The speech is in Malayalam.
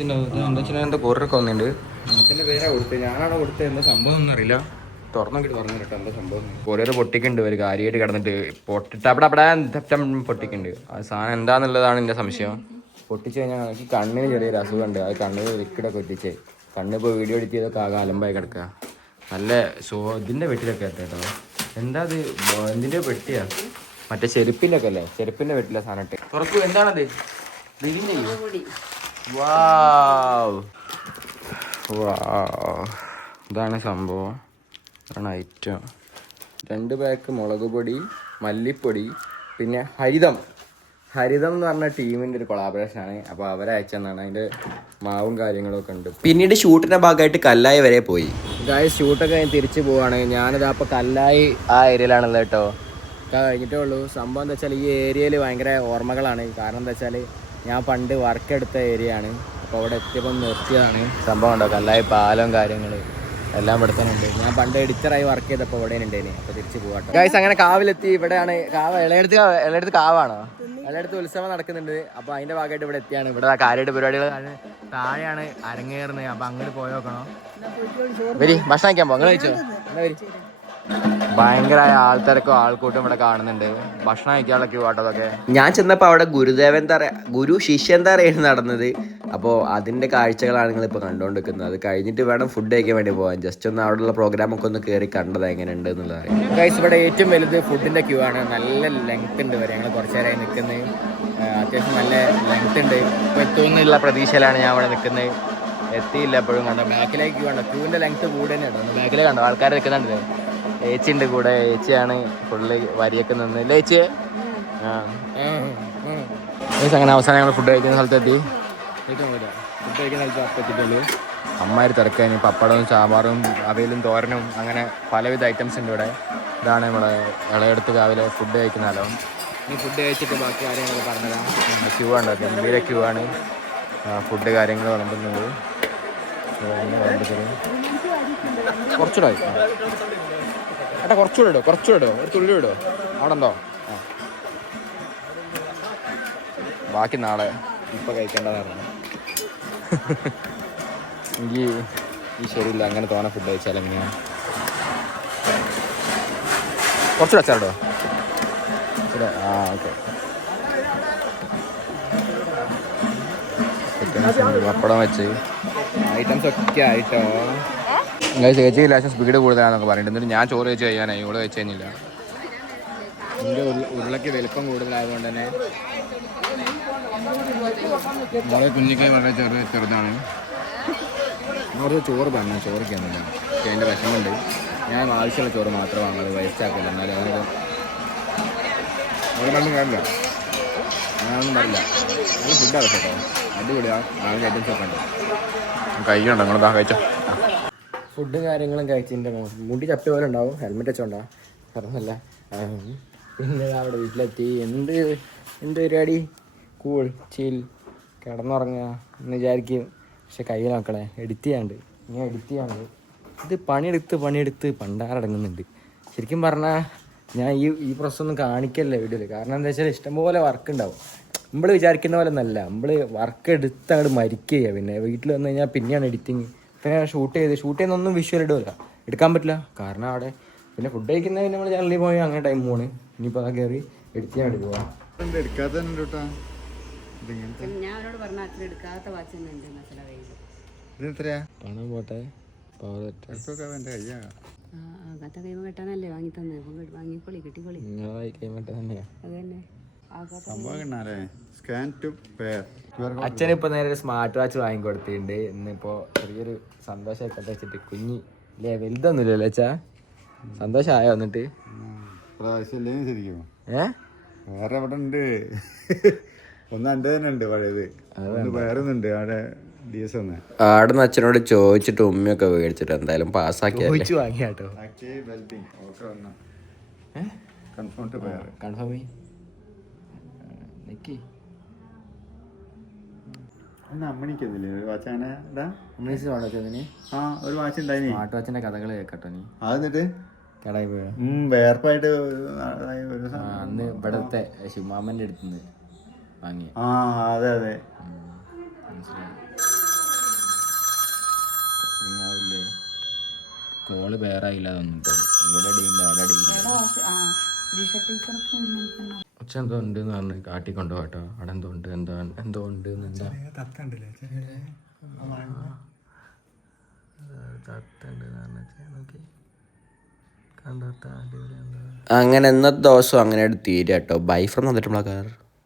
എന്താ കൊറൊക്കെ വന്നിട്ടുണ്ട്. ഇതിന്റെ പേരാ കൊടുത്തത്. ഞാനാണോ കൊടുത്തത്? എന്താ സംഭവം ഒന്നും അറിയില്ല. തുറന്നോക്കി പറഞ്ഞു കേട്ടോ എന്താ സംഭവം? കൊറിയർ പൊട്ടിക്കുന്നുണ്ട്. ഒരു കാര്യമായിട്ട് കിടന്നിട്ട് പൊട്ടിട്ട് അവിടെ അവിടെ പൊട്ടിക്കുണ്ട് ആ സാധനം എന്താന്നുള്ളതാണ് എന്റെ സംശയം. പൊട്ടിച്ച് കഴിഞ്ഞാൽ എനിക്ക് കണ്ണിന് ചെറിയൊരു അസുഖമുണ്ട്. അത് കണ്ണിന് ലിക്വിഡൊക്കെ ഒറ്റിച്ച് കണ്ണിപ്പോൾ വീഡിയോ എഡിറ്റ് ചെയ്തൊക്കെ ആകെ അലമ്പായി കിടക്കുക നല്ല സോ ഇതിന്റെ വെട്ടിലൊക്കെ എത്തേട്ടോ കേട്ടോ. എന്താ അത്? എന്തിന്റെ വെട്ടിയാ? മറ്റേ ചെരുപ്പിന്റെ ഒക്കെ അല്ലേ? ചെരുപ്പിന്റെ വെട്ടിലെ സാധനം ഇട്ട്. തുറക്കൂ. എന്താണത്? ഇതിന്റെ ഇതാണ് സംഭവം. ഇതാണ് ഐറ്റം രണ്ട് പാക്ക് മുളക് പൊടി മല്ലിപ്പൊടി പിന്നെ ഹരിതം. ഹരിതം എന്ന് പറഞ്ഞ ടീമിന്റെ ഒരു കൊളാബറേഷൻ ആണ്. അപ്പോൾ അവരെ അയച്ചെന്നാണ് അതിന്റെ മാവും കാര്യങ്ങളൊക്കെ ഉണ്ട്. പിന്നീട് ഷൂട്ടിന്റെ ഭാഗമായിട്ട് കല്ലായി വരെ പോയി. ഗായസ് ഷൂട്ടൊക്കെ കഴിഞ്ഞ് തിരിച്ചു പോവാണ്. ഞാനിതാ അപ്പോൾ കല്ലായി ആ ഏരിയയിലാണുള്ളത് കേട്ടോ. കഴിഞ്ഞിട്ടേ ഉള്ളൂ. സംഭവം എന്താ വെച്ചാൽ ഈ ഏരിയയിൽ ഭയങ്കര ഓർമ്മകളാണ്. കാരണം എന്താ വെച്ചാൽ ഞാൻ പണ്ട് വർക്ക് എടുത്ത ഏരിയ ആണ് അപ്പോൾ അവിടെ എത്തിയപ്പോൾ നിർത്തിയതാണ്. സംഭവം ഉണ്ടോ? കല്ലായി പാലം കാര്യങ്ങൾ എല്ലാം ഇവിടെ തന്നെ ഉണ്ട്. ഞാൻ പണ്ട് എഡിറ്ററായി വർക്ക് ചെയ്തപ്പോൾ ഇവിടെ ഉണ്ടായിന്. അപ്പോൾ തിരിച്ചു പോകാട്ടോ ഗൈസ് അങ്ങനെ കാവിലെത്തി. ഇവിടെയാണ് കാവ്. ഇളയടുത്ത് ഇളയടുത്ത് കാവാണോ? ഇളയടുത്ത് ഉത്സവം നടക്കുന്നുണ്ട്. അപ്പോൾ അതിന്റെ ഭാഗമായിട്ട് ഇവിടെ എത്തിയാണ്. ഇവിടെ കാര്യമായിട്ട് പരിപാടികൾ താഴെയാണ് അരങ്ങേറുന്നത്. അപ്പോൾ അങ്ങോട്ട് പോയി നോക്കണോ. വരി ഭക്ഷണം കഴിക്കാൻ പോകാം കഴിച്ചോ? എന്നാ വരി. ഭയങ്കരമായ ആൾത്തിരക്കും ആൾക്കൂട്ടും ഇവിടെ കാണുന്നുണ്ട്. ഭക്ഷണം കഴിക്കാനുള്ള ക്യൂ ആട്ടോ അതൊക്കെ. ഞാൻ ചെന്നപ്പോൾ അവിടെ ഗുരുദേവൻ തറ ഗുരു ശിഷ്യൻ തറയാണ് നടന്നത്. അപ്പോൾ അതിന്റെ കാഴ്ചകളാണ് നിങ്ങൾ ഇപ്പോൾ കണ്ടുകൊണ്ടിരിക്കുന്നത് അത് കഴിഞ്ഞിട്ട് വേണം ഫുഡ് കഴിക്കാൻ വേണ്ടി പോകാൻ ജസ്റ്റ് ഒന്ന് അവിടെയുള്ള പ്രോഗ്രാമൊക്കെ ഒന്ന് കയറി കണ്ടത് എങ്ങനെയുണ്ട് എന്നുള്ളത് ഗൈസ് ഇവിടെ ഏറ്റവും വലുത് ഫുഡിന്റെ ക്യൂ ആണ്. നല്ല ലെങ്ത് ഉണ്ട് വരെ ഞങ്ങൾ കുറച്ച് നേരമായി നിൽക്കുന്നത് അത്യാവശ്യം നല്ല ലെങ്ത് ഉണ്ട്. ഇപ്പോൾ എത്തുമെന്നുള്ള പ്രതീക്ഷയിലാണ് ഞാൻ അവിടെ നിൽക്കുന്നത് എത്തിയില്ല എപ്പോഴും കണ്ടോ. ബാക്കിലേക്ക് ക്യൂ ക്യൂവിന്റെ ലെങ്ത് കൂടുതലാണ് ബാക്കിലേക്ക് കണ്ടോ? ആൾക്കാർ നിൽക്കുന്നുണ്ട്. ഏച്ചി ഉണ്ട് കൂടെ ഏച്ചിയാണ് ഫുള്ള് വരിയൊക്കെ നിന്ന്. ഏച്ചിയെ ആ. അങ്ങനെ അവസാനം ഞങ്ങൾ ഫുഡ് കഴിക്കുന്ന സ്ഥലത്തെത്തി. ഫുഡ് കഴിക്കുന്ന സ്ഥലത്ത് അപ്പം അമ്മമാര് തിരക്കാന് പപ്പടവും സാമ്പാറും അവയിലും തോരനും അങ്ങനെ പലവിധ ഐറ്റംസ് ഉണ്ട് ഇവിടെ. ഇതാണ് നമ്മളെ ഇളയെടുത്ത് രാവിലെ ഫുഡ് കഴിക്കുന്ന സ്ഥലം. ഈ ഫുഡ് കഴിച്ചിട്ട് ബാക്കി കാര്യങ്ങളൊക്കെ പറഞ്ഞുതരാം. ക്യൂ ആണ് ഗംഭീര ക്യൂ ആണ്. ഫുഡ് കാര്യങ്ങൾ വിളമ്പുന്നുണ്ട് കുറച്ചുകൂടെ. ഏട്ടാ കുറച്ചുകൂടെ ഇടോ കുറച്ചുകൂടെ ഇടോ ഒരു തുള്ളി ഇടോ. അവിടെ ഉണ്ടോ? ബാക്കി നാളെ ഇപ്പൊ കഴിക്കേണ്ടതാണ്. ഈ ശരിയില്ല അങ്ങനെ തോന്നെ ഫുഡ് കഴിച്ചാൽ എങ്ങനെയാ? കുറച്ചുകൂടെ അച്ചാറിടോ ആ ഓക്കെ. പപ്പടം വെച്ച്. ഐറ്റംസ് ഒക്കെ ആയിട്ടോ? നിങ്ങൾ ചേച്ചി ലാശം സ്പീഡ് കൂടുതലാണെന്നൊക്കെ പറയുന്നുണ്ട് എന്നിട്ട് ഞാൻ ചോറ് വെച്ച് കഴിയാനായി. ഇവിടെ വെച്ച് കഴിഞ്ഞില്ല. എന്റെ ഉരുള ഉരുളയ്ക്ക് വലിപ്പം കൂടുതലായതുകൊണ്ട് തന്നെ മോളെ കുഞ്ഞിക്കായി വളരെ ചെറിയ ചെറുതാണ്. കുറച്ച് ചോറ് പറഞ്ഞു ചോറിക്കുന്നില്ല പക്ഷേ എന്റെ വിഷമമുണ്ട്. ഞാൻ ആവശ്യമുള്ള ചോറ് മാത്രം വാങ്ങുന്നത് വയസ്സാക്കില്ല എന്നാലും അങ്ങനെ അവിടെ പറഞ്ഞ കാര്യമില്ല. ഞാനൊന്നും പറയില്ല. നല്ല ഫുഡാണ് കേട്ടോ അടിപൊളിയാണ് നാല് ഐറ്റംസ് ഒക്കെ ഉണ്ട്. കഴിക്കണ്ടോ നിങ്ങളെന്താ കഴിച്ചോ. ഫുഡ് കാര്യങ്ങളും കഴിച്ചതിന്റെ മുടി ചപ്പി പോലെ ഉണ്ടാവും. ഹെൽമെറ്റ് വെച്ചോണ്ടാ. പറഞ്ഞല്ല. പിന്നെ അവിടെ വീട്ടിലെത്തി. എന്ത് എന്ത് പരിപാടി? കൂൾ ചിൽ കിടന്നുറങ്ങുക എന്ന് വിചാരിക്കും. പക്ഷെ കയ്യിൽ നോക്കണേ എഡിറ്റ് ചെയ്യാണ്ട്. ഞാൻ എഡിറ്റ് ചെയ്യാണ്ട്. ഇത് പണിയെടുത്ത് പണിയെടുത്ത് പണ്ടാറടങ്ങുന്നുണ്ട് ശരിക്കും പറഞ്ഞാൽ ഞാൻ ഈ ഈ പ്രശ്നമൊന്നും ഒന്നും കാണിക്കല്ല വീഡിയോയിൽ കാരണം എന്താ വെച്ചാൽ ഇഷ്ടംപോലെ വർക്ക് ഉണ്ടാവും. നമ്മൾ വിചാരിക്കുന്ന പോലെ ഒന്നല്ല. നമ്മൾ വർക്ക് എടുത്ത് അങ്ങോട്ട് മരിക്കുക പിന്നെ. വീട്ടിൽ വന്നു കഴിഞ്ഞാൽ പിന്നെയാണ് എഡിറ്റിങ് പിന്നെ ഷൂട്ട് ചെയ്ത് ഷൂട്ട് ചെയ്യുന്നൊന്നും വിഷ്വൽ ഇടില്ല എടുക്കാൻ പറ്റില്ല. കാരണം അവിടെ പിന്നെ ഫുഡ് കഴിക്കുന്നതിന് നമ്മൾ ചാനലിൽ പോയി അങ്ങനെ ടൈം പോണ്. ഇനിയിപ്പോൾ അത് കയറി എഡിറ്റ് ചെയ്യാൻ വേണ്ടി പോവാം ഞാൻ അവരോട് പറഞ്ഞ എടുക്കാത്ത വാച്ച് തന്നെ ഉണ്ട് മസാല കയ്യിൽ പണം പോട്ടെ. കൈമ കെട്ടാനല്ലേ വാങ്ങി തന്നെ വാങ്ങിക്കോളി കിട്ടിക്കോളി. നിങ്ങളായി കൈമാറ്റ തന്നെയാ. അത് തന്നെ ആകാത്ത സംഭവം സ്കാൻ ടു പെയർ അച്ഛന് ഇപ്പൊ നേരെ ഒരു സ്മാർട്ട് വാച്ച് വാങ്ങിക്കൊടുത്തിട്ടുണ്ട്. ഇന്നിപ്പോ ചെറിയൊരു സന്തോഷമൊക്കെ വെച്ചിട്ട് കുഞ്ഞി. ഇല്ലേ വലുതൊന്നുമില്ലല്ലോ അച്ഛാ? സന്തോഷമായോ എന്നിട്ട്? വേറെ അവിടെ ഉണ്ട്? ഒന്ന് എന്റെ തന്നെ ഉണ്ട് പഴയത്. വേറെ ഉണ്ട് അവിടെ ഡി എസ് ഒന്ന്. ആടെ നിന്ന് അച്ഛനോട് ചോദിച്ചിട്ട് ഉമ്മയൊക്കെ മേടിച്ചിട്ട് എന്തായാലും പാസ്സാക്കി വാങ്ങിയാട്ടോ. ആക്റ്റീവ് വെൽബിങ് ഓക്കെ വന്ന കൺഫേം ടു പെയർ കൺഫേം ഒരു വാച്ച് ആ ഒരു സ്മാർട്ട് വാച്ചിന്റെ കഥകൾ കേട്ടോ നീ. അതെന്നിട്ട് കടയിൽ അന്ന് ഇവിടത്തെ ശുമാമന്റെ അടുത്തുനിന്ന് വാങ്ങി ആ അതെ അതെ. മനസ്സിലായില്ലേ കോൾ വേറായില്ല അതൊന്നും. ഇവിടെ അടിയില്ല അവിടെ അടിയില്ല. ടീച്ചർക്ക് ഒച്ച എന്തോ ഉണ്ട് എന്ന് പറഞ്ഞ് കാട്ടിക്കൊണ്ടോ കേട്ടോ അവിടെ എന്തോ ഉണ്ട് എന്തോ എന്തോ ഉണ്ട് എന്താ? അങ്ങനെ ഇന്നത്തെ ദിവസം അങ്ങനെ തീരെ കേട്ടോ. ബൈ ഫ്രം തന്നിട്ടുള്ള കാർ